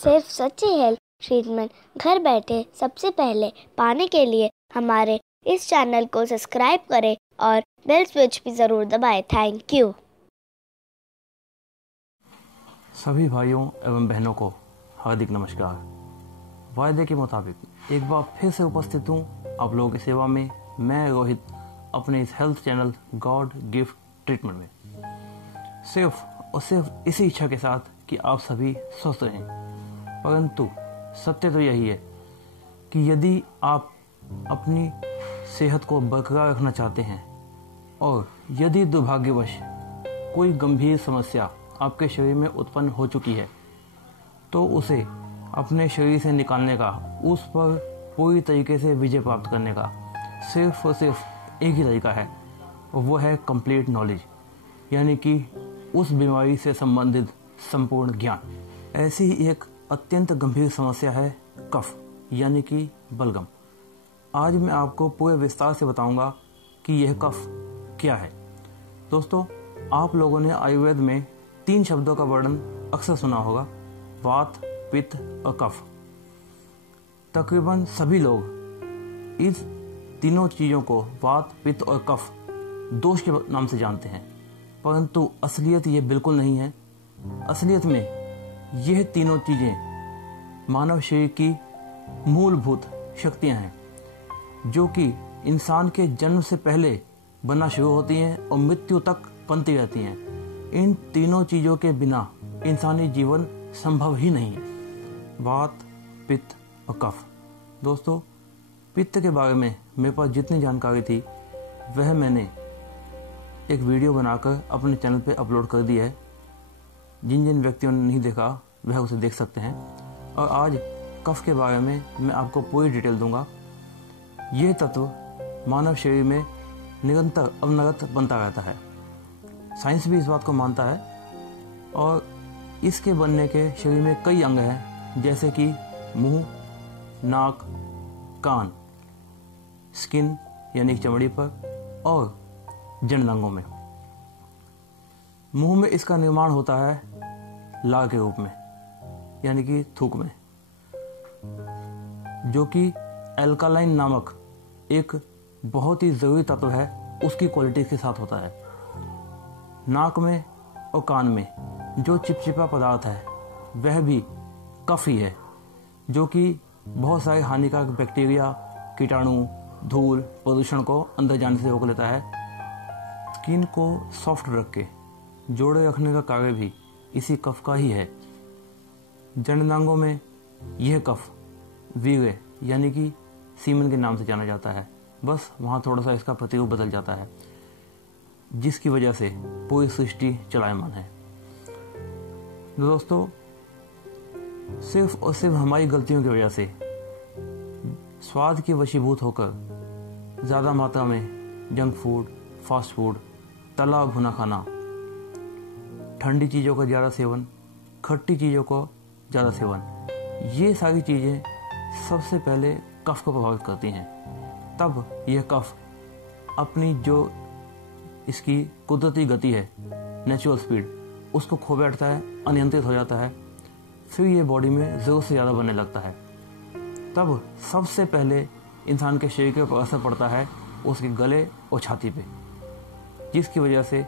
सिर्फ सच्ची health treatment घर बैठे सबसे पहले पाने के लिए हमारे इस चैनल को सब्सक्राइब करें और बेल स्विच भी ज़रूर दबाएं। Thank you. सभी भाइयों एवं बहनों को हार्दिक नमस्कार। वायदे के मुताबिक एक बार फिर से उपस्थित हूँ आप लोगों की सेवा में, मैं रोहित, अपने इस health channel God gift treatment में, सिर्फ और सिर्फ इसी इच्छा के साथ कि आप सभी स्वस्थ रहें। परंतु सत्य तो यही है कि यदि आप अपनी सेहत को बरकरार रखना चाहते हैं और यदि दुर्भाग्यवश कोई गंभीर समस्या आपके शरीर में उत्पन्न हो चुकी है तो उसे अपने शरीर से निकालने का, उस पर पूरी तरीके से विजय प्राप्त करने का सिर्फ और सिर्फ एक ही तरीका है, और वो है कंप्लीट नॉलेज, यानी कि उस बीमारी से संबंधित संपूर्ण ज्ञान। ऐसी ही एक अत्यंत गंभीर समस्या है कफ, यानी कि बलगम। आज मैं आपको पूरे विस्तार से बताऊंगा कि यह कफ क्या है। दोस्तों, आप लोगों ने आयुर्वेद में 3 शब्दों का वर्णन अक्सर सुना होगा, वात, पित्त और कफ। तकरीबन सभी लोग इस तीनों चीज़ों को, वात, पित्त और कफ, दोष के नाम से जानते हैं, परंतु असलियत ये बिल्कुल नहीं है। असलियत में यह तीनों चीज़ें मानव शरीर की मूलभूत शक्तियां हैं, जो कि इंसान के जन्म से पहले बनना शुरू होती हैं और मृत्यु तक बनती रहती हैं। इन तीनों चीज़ों के बिना इंसानी जीवन संभव ही नहीं है। वात, पित्त और कफ। दोस्तों, पित्त के बारे में मेरे पास जितनी जानकारी थी वह मैंने एक वीडियो बनाकर अपने चैनल पे अपलोड कर दी है। जिन जिन व्यक्तियों ने नहीं देखा वह उसे देख सकते हैं। और आज कफ के बारे में मैं आपको पूरी डिटेल दूंगा। यह तत्व मानव शरीर में निरंतर अवनगत बनता रहता है। साइंस भी इस बात को मानता है, और इसके बनने के शरीर में कई अंग हैं, जैसे कि मुंह, नाक, कान, स्किन यानी चमड़ी पर, और जननांगों में। मुंह में इसका निर्माण होता है लार के रूप में, यानी कि थूक में, जो कि एल्कालाइन नामक एक बहुत ही जरूरी तत्व है, उसकी क्वालिटी के साथ होता है। नाक में और कान में जो चिपचिपा पदार्थ है वह भी कफ ही है, जो कि बहुत सारे हानिकारक बैक्टीरिया, कीटाणु, धूल, प्रदूषण को अंदर जाने से रोक लेता है। स्किन को सॉफ्ट रख के जोड़े रखने का कार्य भी इसी कफ का ही है। जननांगों में यह कफ वीर्य यानी कि सीमन के नाम से जाना जाता है। बस वहाँ थोड़ा सा इसका प्रतिरूप बदल जाता है, जिसकी वजह से पूरी सृष्टि चलायमान है। दोस्तों, सिर्फ और सिर्फ हमारी गलतियों की वजह से स्वाद की वशीभूत होकर ज़्यादा मात्रा में जंक फूड, फास्ट फूड, तला भुना खाना, ठंडी चीज़ों का ज़्यादा सेवन, खट्टी चीज़ों को ज़्यादा सेवन, ये सारी चीज़ें सबसे पहले कफ को प्रभावित करती हैं। तब यह कफ अपनी जो इसकी कुदरती गति है, नेचुरल स्पीड, उसको खो बैठता है, अनियंत्रित हो जाता है। फिर ये बॉडी में ज़रूरत से ज़्यादा बनने लगता है। तब सबसे पहले इंसान के शरीर के ऊपर असर पड़ता है उसके गले और छाती पे, जिसकी वजह से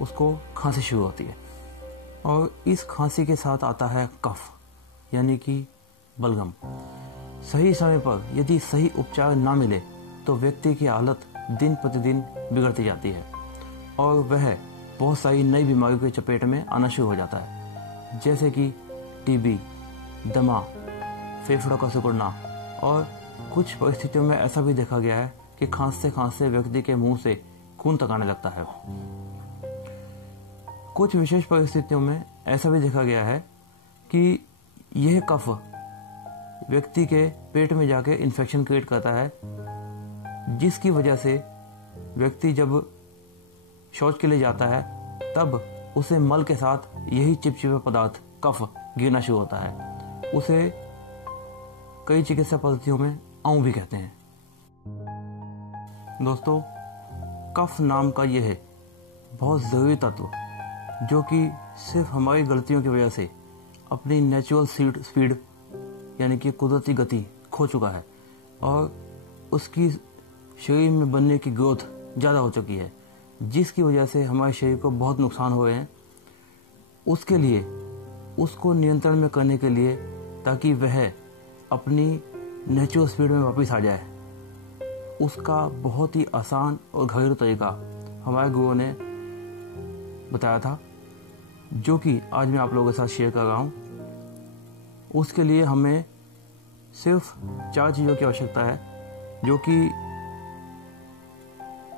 उसको खांसी शुरू होती है। और इस खांसी के साथ आता है कफ, यानी कि बलगम। सही समय पर यदि सही उपचार ना मिले तो व्यक्ति की हालत दिन प्रतिदिन बिगड़ती जाती है और वह बहुत सारी नई बीमारियों के चपेट में आना शुरू हो जाता है, जैसे कि टीबी, दमा, फेफड़ों का सिकुड़ना, और कुछ परिस्थितियों में ऐसा भी देखा गया है कि खांसते खांसते व्यक्ति के मुंह से खून तक आने लगता है। कुछ विशेष परिस्थितियों में ऐसा भी देखा गया है कि यह कफ व्यक्ति के पेट में जाके इन्फेक्शन क्रिएट करता है, जिसकी वजह से व्यक्ति जब शौच के लिए जाता है तब उसे मल के साथ यही चिपचिपा पदार्थ कफ गिरना शुरू होता है। उसे कई चिकित्सा पद्धतियों में आऊं भी कहते हैं। दोस्तों, कफ नाम का यह बहुत ज़रूरी तत्व, जो कि सिर्फ हमारी गलतियों की वजह से अपनी नेचुरल स्पीड यानी कि कुदरती गति खो चुका है और उसकी शरीर में बनने की ग्रोथ ज़्यादा हो चुकी है, जिसकी वजह से हमारे शरीर को बहुत नुकसान हुए हैं। उसके लिए उसको नियंत्रण में करने के लिए, ताकि वह अपनी नेचुरल स्पीड में वापस आ जाए, उसका बहुत ही आसान और घरेलू तरीका हमारे गुरुओं ने बताया था, जो कि आज मैं आप लोगों के साथ शेयर कर रहा हूँ। उसके लिए हमें सिर्फ 4 चीज़ों की आवश्यकता है, जो कि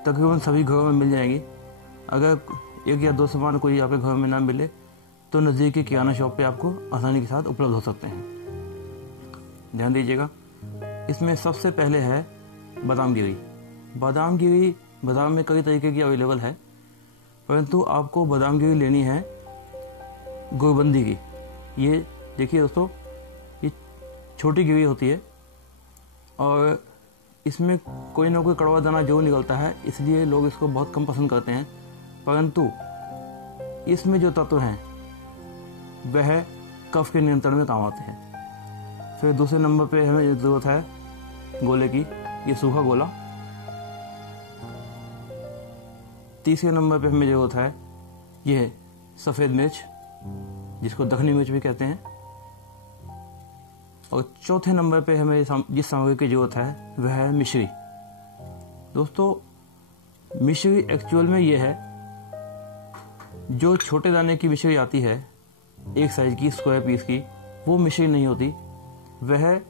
तकरीबन सभी घरों में मिल जाएंगी। अगर 1 या 2 सामान कोई आपके घर में ना मिले तो नज़दीकी किराना शॉप पे आपको आसानी के साथ उपलब्ध हो सकते हैं। ध्यान दीजिएगा, इसमें सबसे पहले है बादाम गिरी। बादाम में कई तरीके की अवेलेबल है, परंतु आपको बादाम गिरी लेनी है गुड़बंदी की। ये देखिए दोस्तों, ये छोटी गिरी होती है और इसमें कोई ना कोई कड़वा दाना जरूर निकलता है, इसलिए लोग इसको बहुत कम पसंद करते हैं। परंतु इसमें जो तत्व हैं वह कफ के नियंत्रण में काम आते हैं। फिर दूसरे नंबर पे हमें ज़रूरत है गोले की, ये सूखा गोला। तीसरे नंबर पे हमें ज़रूरत है ये सफ़ेद मिर्च, जिसको दखनी मिर्च भी कहते हैं। और चौथे नंबर पे हमें जिस सामग्री की जरूरत है वह है मिश्री। दोस्तों, मिश्री एक्चुअल में ये है, जो छोटे दाने की मिश्री आती है, एक साइज की स्क्वायर पीस की, वो मिश्री नहीं होती, वह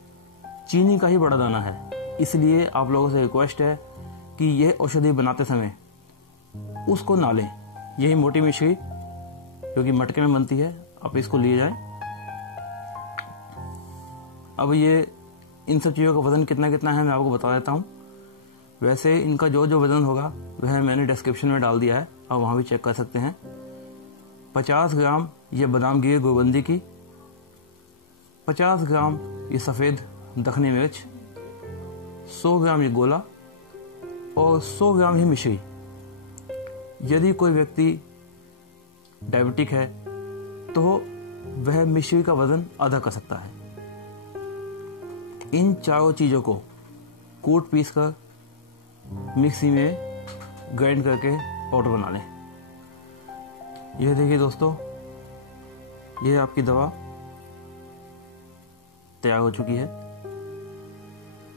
चीनी का ही बड़ा दाना है। इसलिए आप लोगों से रिक्वेस्ट है कि यह औषधि बनाते समय उसको ना लें। यही मोटी मिश्री जो कि मटके में बनती है, आप इसको लिए जाएं। अब ये इन सब चीज़ों का वजन कितना कितना है मैं आपको बता देता हूँ। वैसे इनका जो जो वजन होगा वह मैंने डिस्क्रिप्शन में डाल दिया है, आप वहाँ भी चेक कर सकते हैं। 50 ग्राम ये बादाम गिरी गुड़बंदी की, 50 ग्राम ये सफ़ेद दखनी मिर्च, 100 ग्राम ये गोला और 100 ग्राम ही मिश्री। यदि कोई व्यक्ति डायबिटिक है तो वह मिश्री का वजन आधा कर सकता है। इन चारों चीज़ों को कूट पीस कर मिक्सी में ग्राइंड करके पाउडर बना लें। यह देखिए दोस्तों, यह आपकी दवा तैयार हो चुकी है।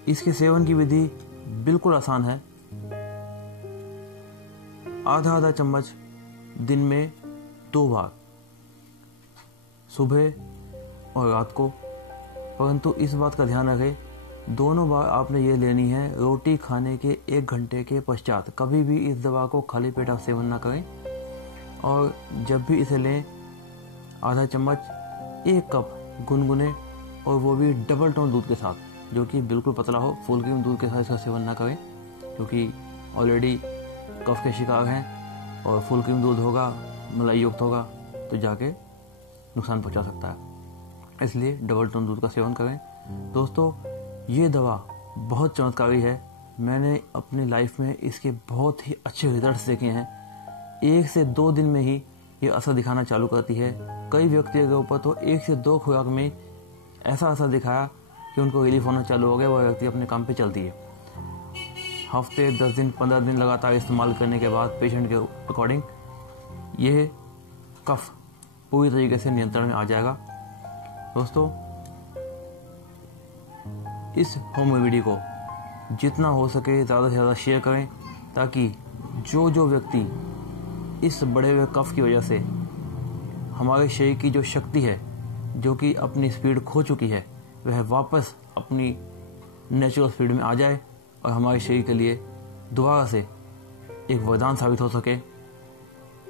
इसके सेवन की विधि बिल्कुल आसान है। आधा चम्मच दिन में 2 बार, सुबह और रात को। परंतु इस बात का ध्यान रखें, दोनों बार आपने ये लेनी है रोटी खाने के 1 घंटे के पश्चात। कभी भी इस दवा को खाली पेट आप सेवन ना करें। और जब भी इसे लें, आधा चम्मच 1 कप गुनगुने, और वो भी डबल टोन दूध के साथ, जो कि बिल्कुल पतला हो। फुल क्रीम दूध के साथ इसका सेवन ना करें, क्योंकि ऑलरेडी कफ के शिकार हैं और फुल क्रीम दूध होगा, मलाई युक्त होगा, तो जाके नुकसान पहुंचा सकता है। इसलिए डबल टोन दूध का सेवन करें। दोस्तों, ये दवा बहुत चमत्कारी है। मैंने अपनी लाइफ में इसके बहुत ही अच्छे रिजल्ट्स देखे हैं। 1 से 2 दिन में ही ये असर दिखाना चालू करती है। कई व्यक्तियों के ऊपर तो 1 से 2 खुराक में ऐसा असर दिखाया कि उनको रिलीफ होना चालू हो गया। वह व्यक्ति अपने काम पे चलती है। हफ्ते 10 दिन 15 दिन लगातार इस्तेमाल करने के बाद पेशेंट के अकॉर्डिंग ये कफ पूरी तरीके से नियंत्रण में आ जाएगा। दोस्तों, इस होम रेमेडी को जितना हो सके ज़्यादा से ज़्यादा शेयर करें, ताकि जो जो व्यक्ति इस बढ़े हुए कफ की वजह से हमारे शरीर की जो शक्ति है, जो कि अपनी स्पीड खो चुकी है, वह वापस अपनी नेचुरल स्पीड में आ जाए और हमारे शरीर के लिए दोबारा से एक वरदान साबित हो सके।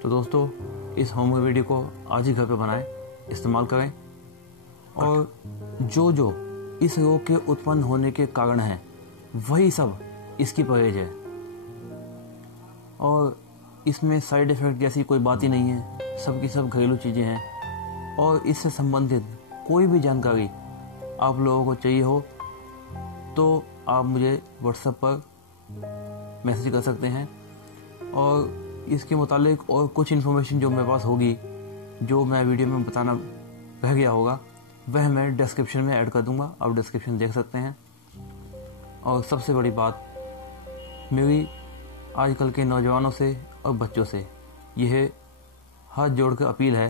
तो दोस्तों, इस होम रेमेडी को आज ही घर पे बनाएं, इस्तेमाल करें। और जो जो इस रोग के उत्पन्न होने के कारण हैं, वही सब इसकी परहेज है। और इसमें साइड इफ़ेक्ट जैसी कोई बात ही नहीं है, सब की सब घरेलू चीज़ें हैं। और इससे संबंधित कोई भी जानकारी आप लोगों को चाहिए हो तो आप मुझे व्हाट्सएप पर मैसेज कर सकते हैं। और इसके मुतालिक और कुछ इन्फॉर्मेशन जो मेरे पास होगी, जो मैं वीडियो में बताना रह गया होगा वह मैं डिस्क्रिप्शन में ऐड कर दूंगा, आप डिस्क्रिप्शन देख सकते हैं। और सबसे बड़ी बात मेरी आजकल के नौजवानों से और बच्चों से यह हाथ जोड़कर अपील है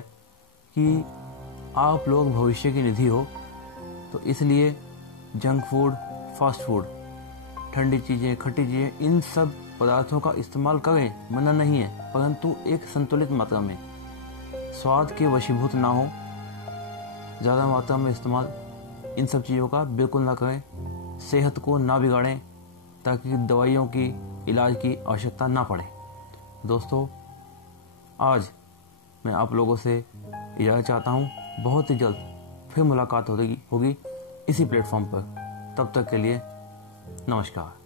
कि आप लोग भविष्य की निधि हो, तो इसलिए जंक फूड, फास्ट फूड, ठंडी चीज़ें, खट्टी चीज़ें, इन सब पदार्थों का इस्तेमाल करें, मना नहीं है, परंतु एक संतुलित मात्रा में। स्वाद के वशीभूत ना हो, ज़्यादा मात्रा में इस्तेमाल इन सब चीज़ों का बिल्कुल ना करें। सेहत को ना बिगाड़ें ताकि दवाइयों की, इलाज की आवश्यकता ना पड़े। दोस्तों, आज मैं आप लोगों से इजाज़त चाहता हूँ। बहुत ही जल्द फिर मुलाकात होगी इसी प्लेटफॉर्म पर। तब तक के लिए नमस्कार।